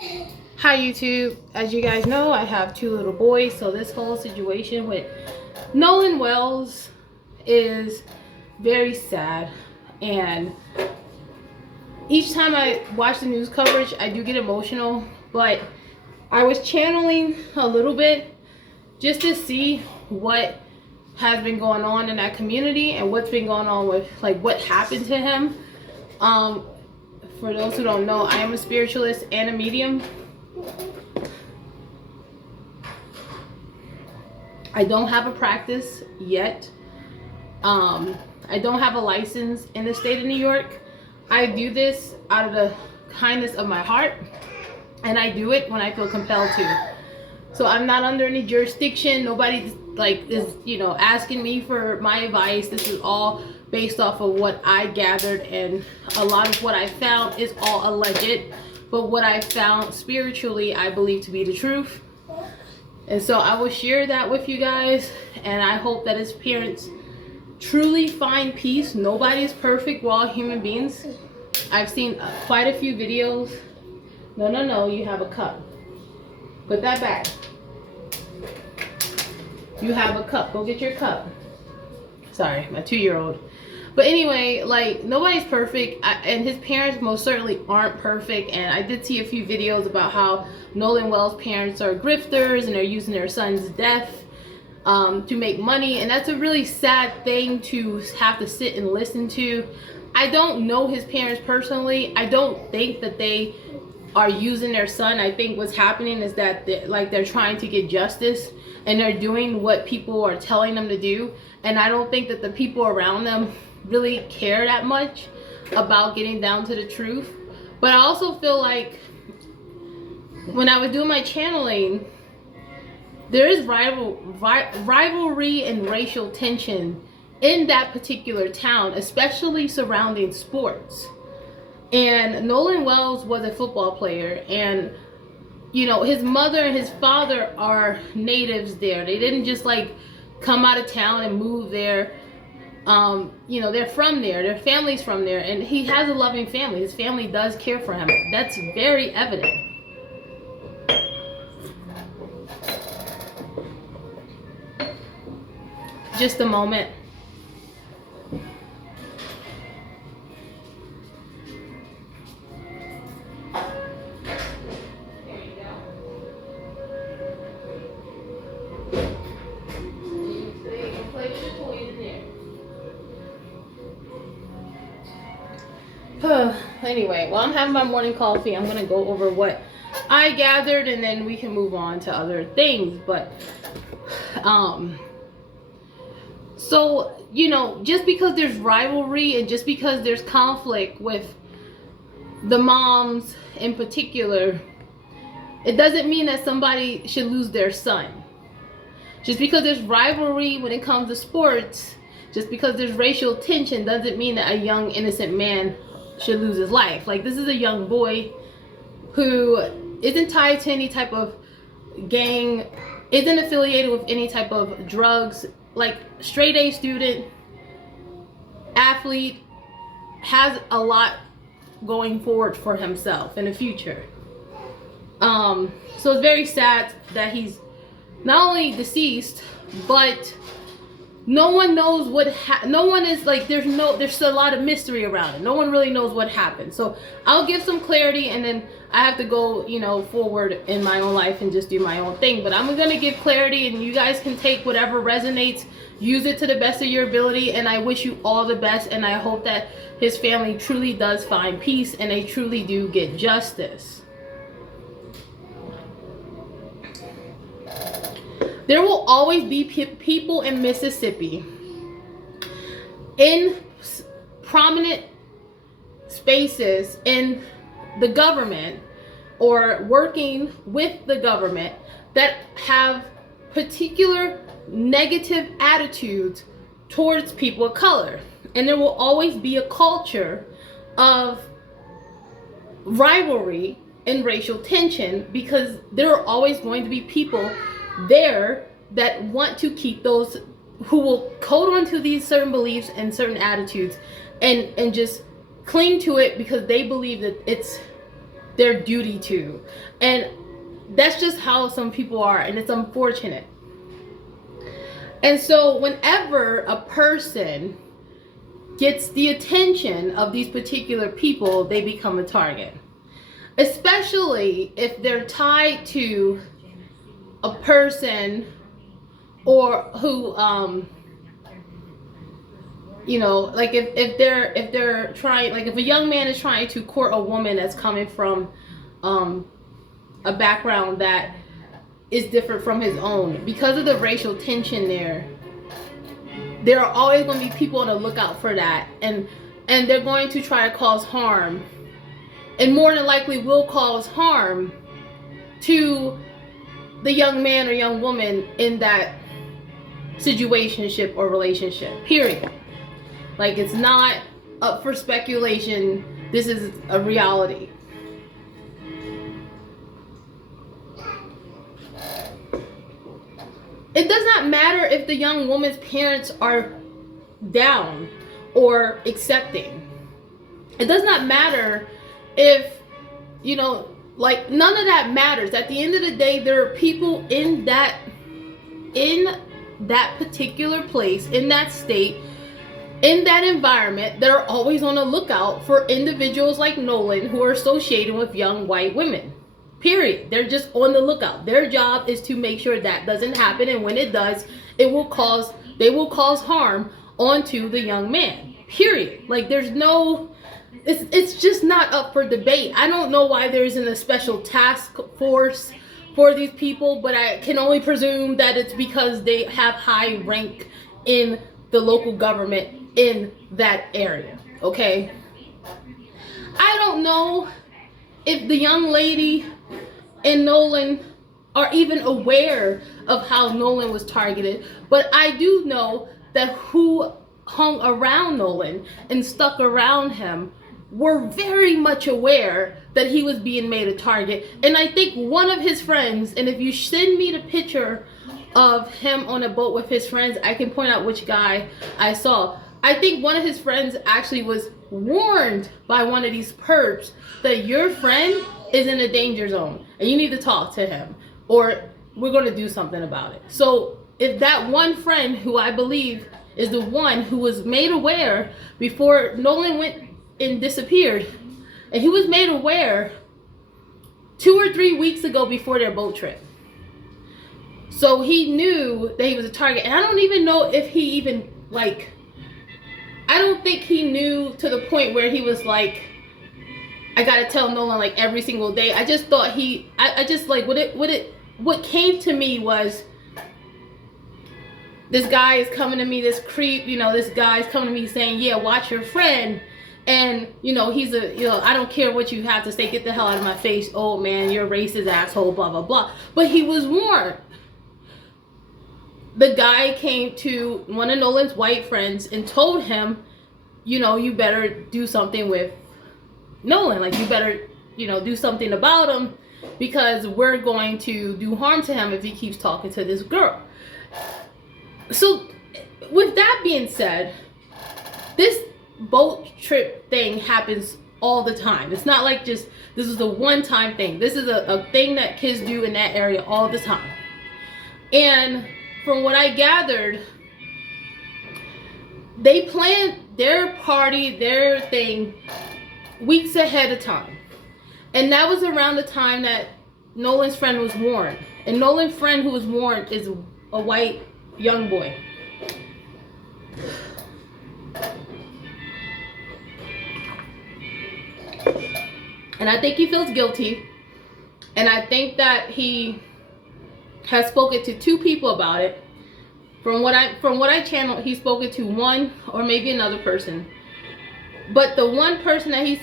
Hi YouTube. As you guys know, I have two little boys, so this whole situation with Nolan Wells is very sad, and each time I watch the news coverage I do get emotional, but I was channeling a little bit just to see what has been going on in that community and what's been going on with like what happened to him. For those who don't know, I am a spiritualist and a medium. I don't have a practice yet. I don't have a license in the state of New York. I do this out of the kindness of my heart, and I do it when I feel compelled to. So I'm not under any jurisdiction. Nobody is asking me for my advice. This is all based off of what I gathered, and a lot of what I found is all alleged, but what I found spiritually I believe to be the truth. And so I will share that with you guys, and I hope that his parents truly find peace. Nobody is perfect. We're all human beings. I've seen quite a few videos. No, you have a cup. Put that back. You have a cup. Go get your cup. Sorry, my 2-year-old. But anyway, like, nobody's perfect, and his parents most certainly aren't perfect. And I did see a few videos about how Nolan Wells' parents are grifters and they're using their son's death to make money, and that's a really sad thing to have to sit and listen to. I don't know his parents personally. I don't think that they are using their son. I think what's happening is that they're trying to get justice, and they're doing what people are telling them to do. And I don't think that the people around them really care that much about getting down to the truth. But I also feel like when I was doing my channeling, there is rivalry and racial tension in that particular town, especially surrounding sports. And Nolan Wells was a football player, and his mother and his father are natives there. They didn't just come out of town and move there. They're from there. Their family's from there, and he has a loving family. His family does care for him. That's very evident. Just a moment. Anyway, while I'm having my morning coffee, I'm gonna go over what I gathered, and then we can move on to other things. But so just because there's rivalry and just because there's conflict with the moms in particular, it doesn't mean that somebody should lose their son. Just because there's rivalry when it comes to sports, just because there's racial tension, doesn't mean that a young innocent man should lose his life. Like, this is a young boy who isn't tied to any type of gang, isn't affiliated with any type of drugs, like straight A student, athlete, has a lot going forward for himself in the future. So it's very sad that he's not only deceased, but no one knows what no one is there's a lot of mystery around it. No one really knows what happened. So I'll give some clarity, and then I have to go forward in my own life and just do my own thing. But I'm gonna give clarity, and you guys can take whatever resonates, use it to the best of your ability. And I wish you all the best, and I hope that his family truly does find peace and they truly do get justice. There will always be people in Mississippi in prominent spaces in the government or working with the government that have particular negative attitudes towards people of color. And there will always be a culture of rivalry and racial tension, because there are always going to be people there that want to keep those, who will hold on to these certain beliefs and certain attitudes and just cling to it because they believe that it's their duty to. And that's just how some people are, and it's unfortunate. And so whenever a person gets the attention of these particular people, they become a target. Especially if they're tied to a person or who you know, like if they're trying, like if a young man is trying to court a woman that's coming from a background that is different from his own, because of the racial tension there are always going to be people on the lookout for that, and they're going to try to cause harm, and more than likely will cause harm to the young man or young woman in that situationship or relationship, period. Like, it's not up for speculation. This is a reality. It does not matter if the young woman's parents are down or accepting. It does not matter if, you know, like, none of that matters. At the end of the day, there are people in that particular place, in that state, in that environment, that are always on the lookout for individuals like Nolan who are associated with young white women. Period. They're just on the lookout. Their job is to make sure that doesn't happen, and when it does, they will cause harm onto the young man. Period. Like, there's no, it's just not up for debate. I don't know why there isn't a special task force for these people, but I can only presume that it's because they have high rank in the local government in that area. Okay? I don't know if the young lady and Nolan are even aware of how Nolan was targeted, but I do know that who hung around Nolan and stuck around him were very much aware that he was being made a target. And I think one of his friends, and if you send me the picture of him on a boat with his friends, I can point out which guy I saw. I think one of his friends actually was warned by one of these perps that your friend is in a danger zone and you need to talk to him, or we're going to do something about it. So if that one friend, who I believe is the one who was made aware before Nolan went and disappeared, and he was made aware 2 or 3 weeks ago before their boat trip. So he knew that he was a target. And I don't even know if he even, like, I don't think he knew to the point where he was like, I gotta tell Nolan like every single day. I just thought I just like, what came to me was, this guy is coming to me, this creep, you know, this guy's coming to me saying, yeah, watch your friend. And, you know, he's a, you know, I don't care what you have to say, get the hell out of my face, old man, you're a racist asshole, blah, blah, blah. But he was warned. The guy came to one of Nolan's white friends and told him, you know, you better do something with Nolan. Like, you better, you know, do something about him, because we're going to do harm to him if he keeps talking to this girl. So, with that being said, this boat trip thing happens all the time. It's not like just, this is a one-time thing. This is a thing that kids do in that area all the time. And from what I gathered, they planned their party, their thing, weeks ahead of time. And that was around the time that Nolan's friend was warned. And Nolan's friend who was warned is a white young boy. And I think he feels guilty. And I think that he has spoken to 2 people about it. From what I channeled, he's spoken to one or maybe another person. But the one person that he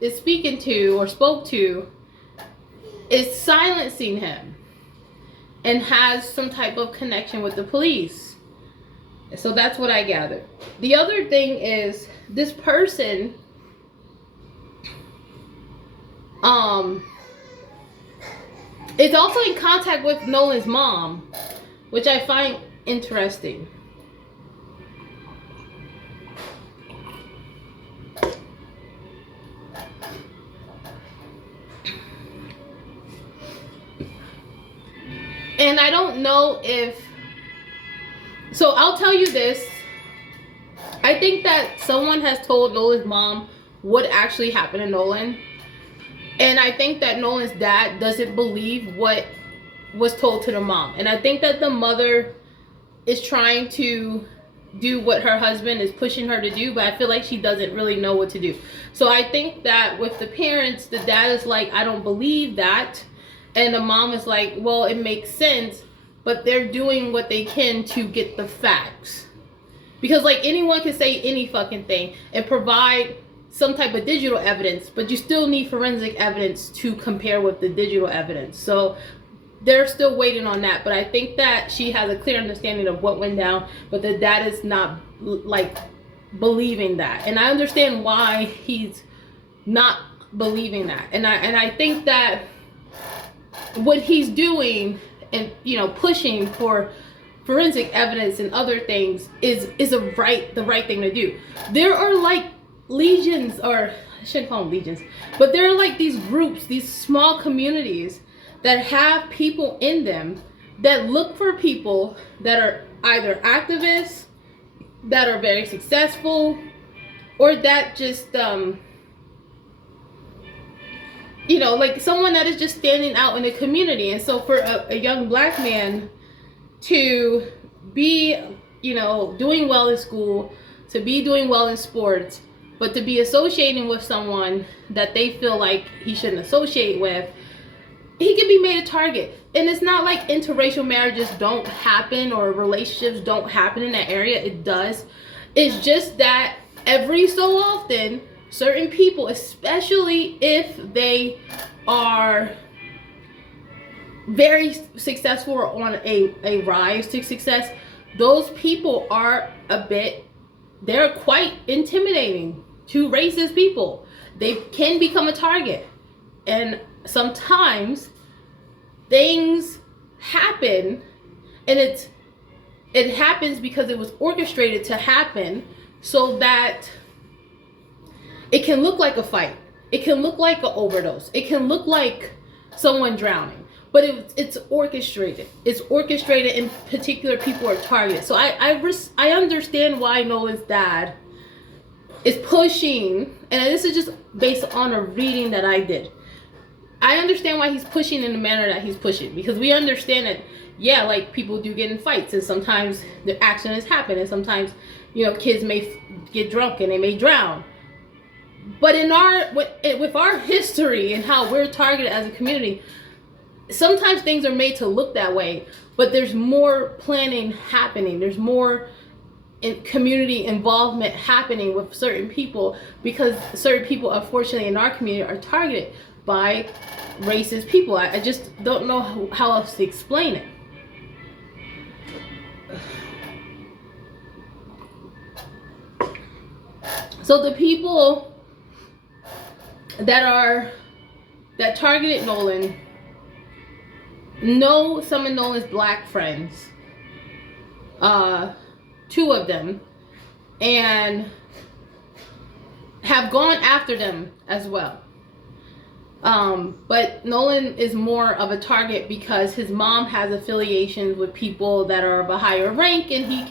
is speaking to or spoke to is silencing him and has some type of connection with the police. So that's what I gathered. The other thing is, this person is also in contact with Nolan's mom, which I find interesting. And I don't know if, so I'll tell you this. I think that someone has told Nolan's mom what actually happened to Nolan. And I think that Nolan's dad doesn't believe what was told to the mom. And I think that the mother is trying to do what her husband is pushing her to do, but I feel like she doesn't really know what to do. So I think that with the parents, the dad is like, I don't believe that. And the mom is like, well, it makes sense, but they're doing what they can to get the facts. Because like anyone can say any fucking thing and provide some type of digital evidence, but you still need forensic evidence to compare with the digital evidence. So they're still waiting on that, but I think that she has a clear understanding of what went down, but the dad is not like believing that. And I understand why he's not believing that. And I think that what he's doing and, you know, pushing for forensic evidence and other things is the right thing to do. There are like legions, or I shouldn't call them legions, but there are like these groups, these small communities that have people in them that look for people that are either activists, that are very successful, or that just you know, like someone that is just standing out in the community. And so for a young black man to be, you know, doing well in school, to be doing well in sports, but to be associating with someone that they feel like he shouldn't associate with, he can be made a target. And it's not like interracial marriages don't happen or relationships don't happen in that area. It does. It's just that every so often, certain people, especially if they are very successful or on a rise to success, those people are they're quite intimidating to racist people. They can become a target. And sometimes things happen, and it happens because it was orchestrated to happen so that it can look like a fight. It can look like an overdose. It can look like someone drowning. But it's orchestrated. It's orchestrated, and particular people are targeted. So I understand why Nolan's dad is pushing, and this is just based on a reading that I did. I understand why he's pushing in the manner that he's pushing, because we understand that, yeah, like people do get in fights, and sometimes the accidents happen, and sometimes, you know, kids may get drunk and they may drown. But with our history and how we're targeted as a community, sometimes things are made to look that way, but there's more planning happening. There's more community involvement happening with certain people, because certain people, unfortunately, in our community are targeted by racist people. I just don't know how else to explain it. So the people that targeted Nolan know some of Nolan's black friends, 2 of them, and have gone after them as well. But Nolan is more of a target because his mom has affiliations with people that are of a higher rank, and he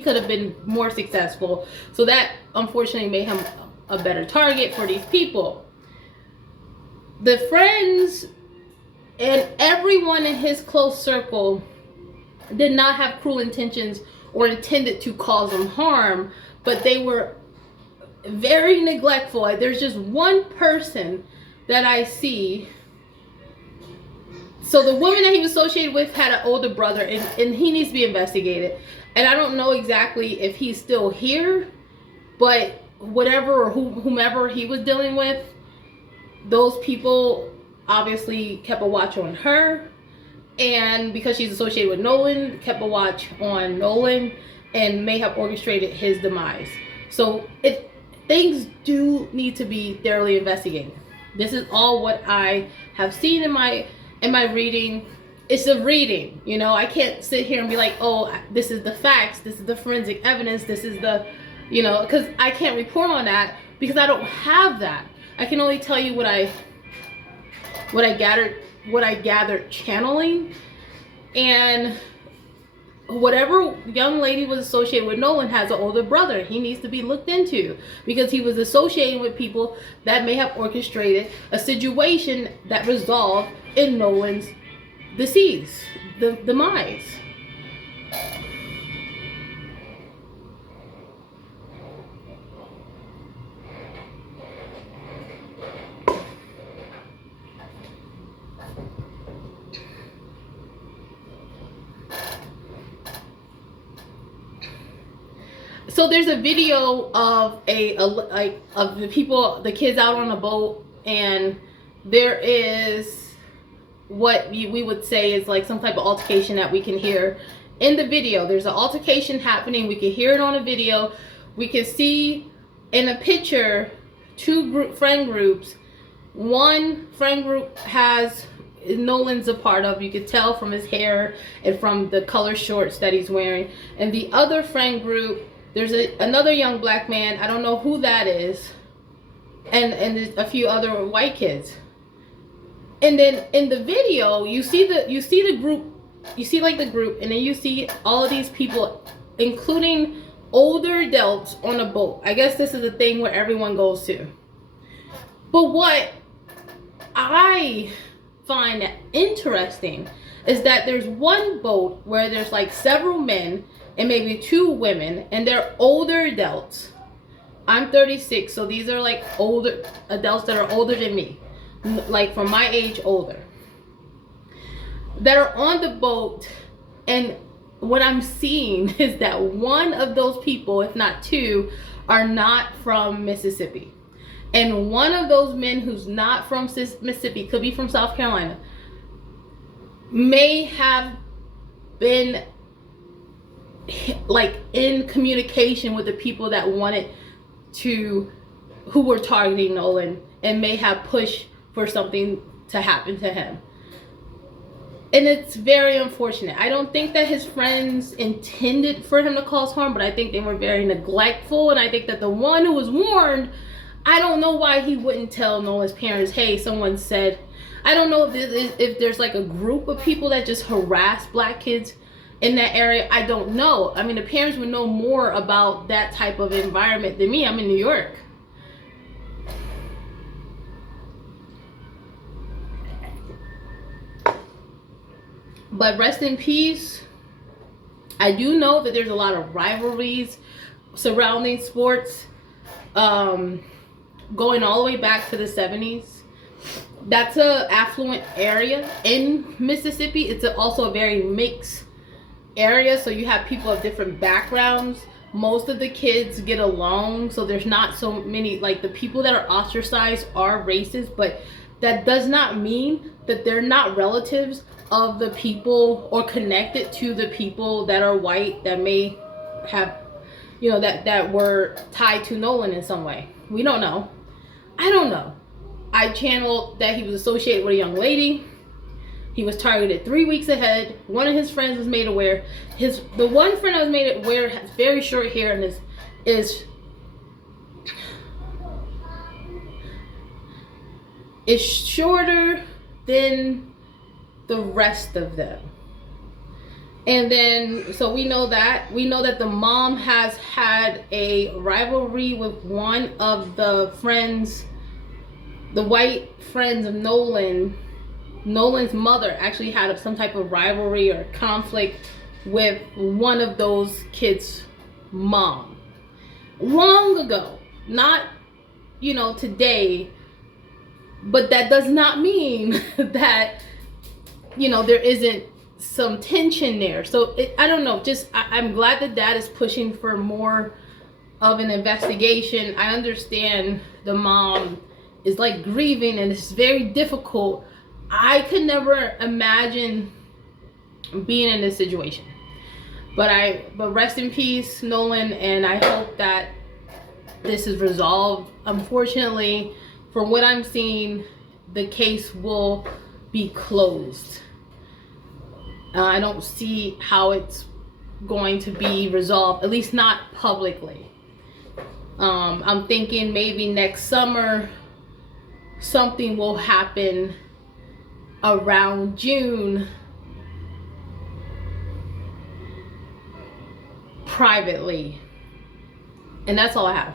could have been more successful. So that unfortunately made him a better target for these people. The friends and everyone in his close circle did not have cruel intentions or intended to cause him harm, but they were very neglectful. There's just one person that I see. So the woman that he was associated with had an older brother, and he needs to be investigated. And I don't know exactly if he's still here, but whatever or whomever he was dealing with, those people obviously kept a watch on her, and because she's associated with Nolan, kept a watch on Nolan and may have orchestrated his demise. So things do need to be thoroughly investigated. This is all what I have seen in my reading. It's a reading, you know. I can't sit here and be like, oh, this is the facts, this is the forensic evidence, this is the, you know, because I can't report on that because I don't have that. I can only tell you what I gathered channeling. And whatever young lady was associated with Nolan has an older brother. He needs to be looked into because he was associating with people that may have orchestrated a situation that resolved in Nolan's demise. So there's a video of of the kids out on a boat, and there is what we would say is like some type of altercation that we can hear in the video. There's an altercation happening. We can hear it on a video. We can see in a picture two friend groups. One friend group has Nolan's a part of. You could tell from his hair and from the color shorts that he's wearing. And the other friend group, there's another young black man. I don't know who that is. And there's a few other white kids. And then in the video, you see the group, you see like the group, and then you see all of these people, including older adults on a boat. I guess this is a thing where everyone goes to. But what I find interesting is that there's one boat where there's like several men and maybe two women, and they're older adults. I'm 36, so these are like older adults that are older than me, like from my age older, that are on the boat. And what I'm seeing is that one of those people, if not two, are not from Mississippi. And one of those men who's not from Mississippi, could be from South Carolina, may have been like in communication with the people that who were targeting Nolan, and may have pushed for something to happen to him. And it's very unfortunate. I don't think that his friends intended for him to cause harm, but I think they were very neglectful. And I think that the one who was warned, I don't know why he wouldn't tell Nolan's parents, hey, someone said. I don't know if there's like a group of people that just harass black kids in that area. I don't know. I mean, the parents would know more about that type of environment than me. I'm in New York. But rest in peace. I do know that there's a lot of rivalries surrounding sports, going all the way back to the 70s. That's a affluent area in Mississippi. It's also a very mixed area, so you have people of different backgrounds. Most of the kids get along, so there's not so many, like the people that are ostracized are racist, but that does not mean that they're not relatives of the people or connected to the people that are white, that may have, you know, that were tied to Nolan in some way. We don't know. I don't know. I channeled that he was associated with a young lady. He was targeted 3 weeks ahead. One of his friends was made aware. The one friend that was made aware has very short hair and is shorter than the rest of them. And then, so we know that the mom has had a rivalry with one of the friends, the white friends of Nolan. Nolan's mother actually had some type of rivalry or conflict with one of those kids' mom long ago. Not, you know, today, but that does not mean that, you know, there isn't some tension there. So I don't know, just I'm glad that dad is pushing for more of an investigation. I understand the mom is like grieving and it's very difficult. I could never imagine being in this situation. But rest in peace, Nolan, and I hope that this is resolved. Unfortunately, from what I'm seeing, the case will be closed. I don't see how it's going to be resolved, at least not publicly. I'm thinking maybe next summer something will happen around June privately. And that's all I have.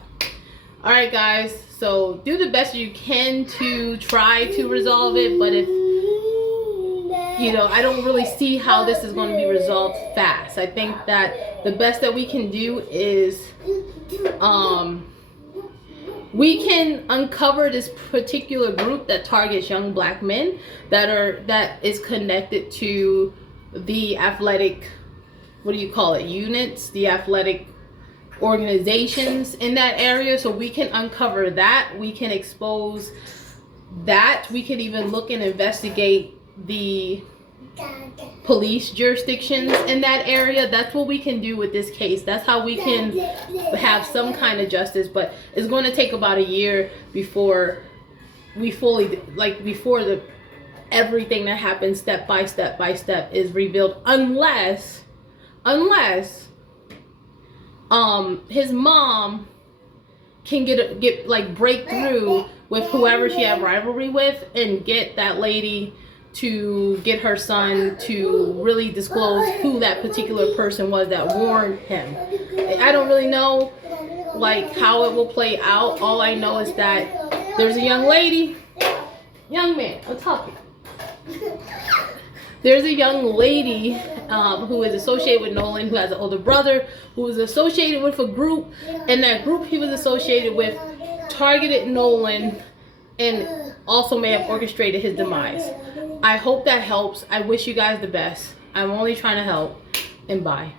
All right, guys. So do the best you can to try to resolve it. But if, you know, I don't really see how this is going to be resolved fast. I think that the best that we can do is we can uncover this particular group that targets young black men that is connected to the athletic, what do you call it, units, the athletic organizations in that area. So we can uncover that. We can expose that. We can even look and investigate the police jurisdictions in that area. That's what we can do with this case. That's how we can have some kind of justice. But it's going to take about a year before we fully, like, before the everything that happens step by step is revealed, unless his mom can break through with whoever she had rivalry with and get that lady to get her son to really disclose who that particular person was that warned him. I don't really know like how it will play out. All I know is that there's a young man, I'm talking. There's a young lady who is associated with Nolan, who has an older brother, who was associated with a group, and that group he was associated with targeted Nolan and also may have orchestrated his demise. I hope that helps. I wish you guys the best. I'm only trying to help, and bye.